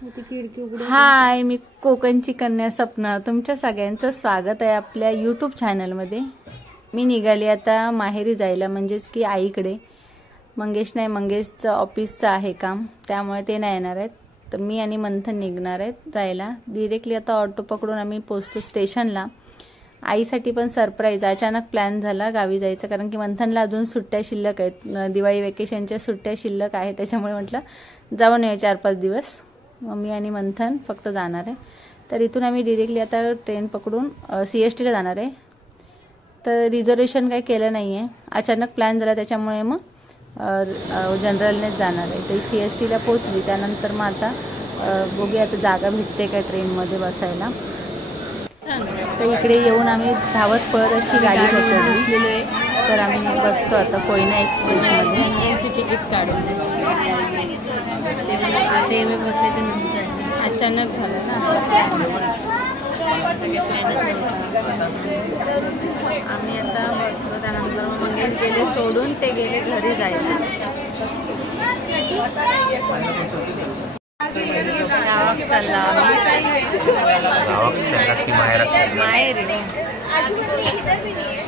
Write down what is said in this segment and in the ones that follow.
हाय, मी कोकणची कन्या सपना, तुमच्या सगळ्यांचं स्वागत आहे आपल्या यूट्यूब चॅनलमध्ये। मी निघाली आता माहेरी जायला, म्हणजेच की आईकडे। मंगेशचं ऑफिसचं आहे काम, त्यामुळे ते नाही येणार आहेत, तर मी आणि मंथन निघणार आहेत जायला। डायरेक्टली आता ऑटो पकडून आम्ही पोहोचतो स्टेशनला। आईसाठी पण सरप्राईज, अचानक प्लॅन झाला गावी जायचं, कारण की मंथनला अजून सुट्ट्या शिल्लक आहेत, दिवाळी वेकेशनच्या सुट्ट्या शिल्लक आहे, त्याच्यामुळे म्हटलं जाऊन येऊ 4-5 दिवस। मम्मी आणि मंथन फक्त जाणार आहे, तर इथून आम्ही डायरेक्टली आता ट्रेन पकडून CST ला जाणार आहे। तर रिझर्वेशन काही केलं नाही आहे, अचानक प्लॅन झाला, त्याच्यामुळे मग जनरलनेच जाणार आहे। तर CST ला पोहोचली, त्यानंतर मग आता बघूया आता जागा भेटते का ट्रेनमध्ये बसायला। तर इकडे येऊन आम्ही धावत पळत अशी गाडी बसलेलो आहे, तर आम्ही बसतो आता कोयना एक्सप्रेसमध्ये। तिकीट काढून ते बसायचं नंतर अचानक झालं ना, आम्ही आता बसलो, त्यानंतर मंगेश गेले सोडून, ते गेले घरी जायला। गावात चालला माहेर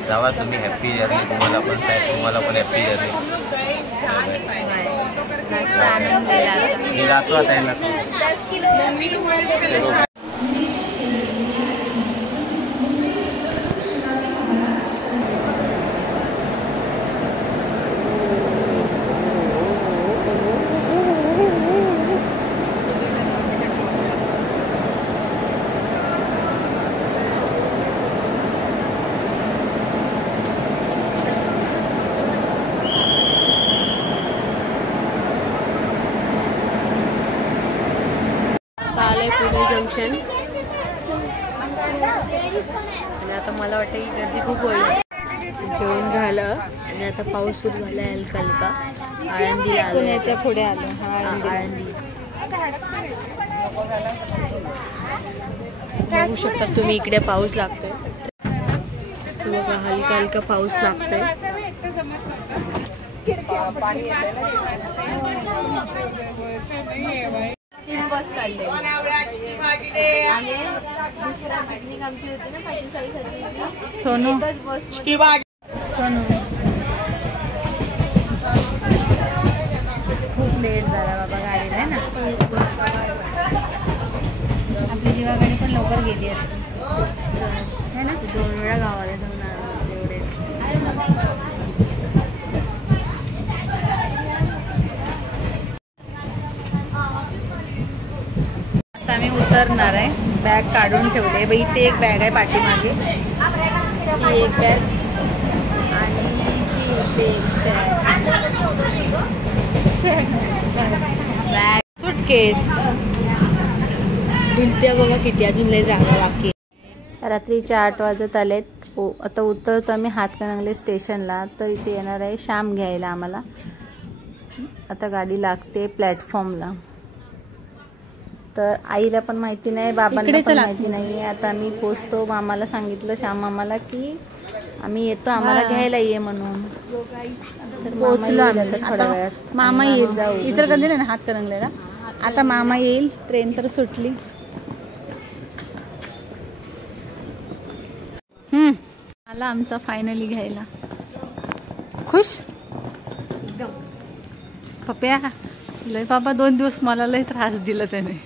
जावा तुम्ही, हॅपी जर्नी तुम्हाला पण हॅपी जर्नी। आनंद दिला, मी जातो आता यांना। पुणे जंक्शन, आणि आता मला वाटतं ही गर्दी खूप होईल। जेवण झालं आणि आता पाऊस सुरू झाला आहे हलका हलका। आळंदीला आलो, पुण्याच्या पुढे आलो, आळंदी बघू शकता तुम्ही, इकडे पाऊस लागतोय, बघा हलका हलका पाऊस लागतोय। तीन बस चालले, सोनू खूप लेट झाला बाबा गाडीला, आहे ना। आपली जीवा गाडी पण लवकर गेली असते, है ना। 2 वेळा गावाला जाऊन आलो एवढे। आता मी उतरणार आहे, बॅग काढून ठेवले बाई, इथे एक बॅग आहे पाठीमागे, ही एक बॅग आणि ही बॅग, सूटकेस ढुलत्या बघा किती, अजून लय जागा बाकी। रात्रीचे 8 वाजत आलेत, आता उतरतो आम्ही हातकणंगले स्टेशनला। तर इथे येणार आहे श्याम घ्यायला आम्हाला, आता गाडी लागते प्लॅटफॉर्मला। तर आईला पण माहिती नाही, बाबांना पण माहिती नाही। आता आम्ही पोचतो, मामाला सांगितलं, श्याम मामाला की आम्ही येतो, आम्हाला घ्यायला ये म्हणून। तर पोचलो आम्ही थोड्या वेळात, मामा येईल, इचलकरंजीला ना हातकणंगलेला, आता मामा येईल, ट्रेन तर सुटली। आला आमचा फायनली घ्यायला, खुश पप्या। लय बाबा 2 दिवस मला लय त्रास दिला त्याने।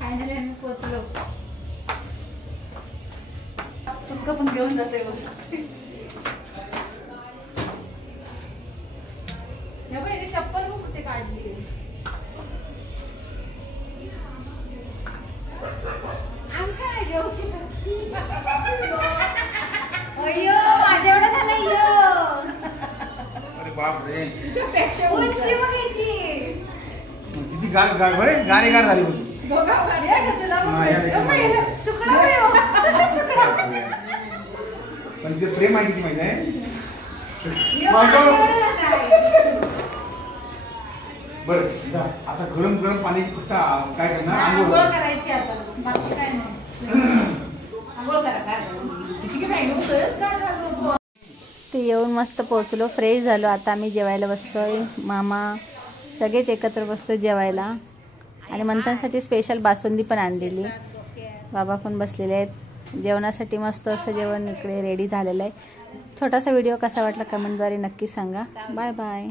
फायनली आम्ही पोहोचलो. तुमका पण घेऊन जातोय चप्पल बघ कुठे काढली. अय्यो माझ्या एवढं झालं. अरे बाप रे उंची बघायची. किती गार गार बरे गारे गार झाली होती. पण ते प्रेम आहे किती माहिती आहे. बरं जा आता गरम गरम पाणी फक्त काय करणार आंघोळ करायची आता. बाकी काय नाही. ते येऊन मस्त पोहोचलो, फ्रेश झालो. आता आम्ही जेवायला बसतोय. मामा सगळेच एकत्र बसतो जेवायला. आणि मंथनसाठी स्पेशल बासुंदी पण आणलेली. बाबा पण बसलेले आहेत. जेवणासाठी मस्त असं जेवण इकडे रेडी झालेलं आहे. छोटासा व्हिडिओ कसा वाटला कमेंटद्वारे नक्की सांगा. Bye bye.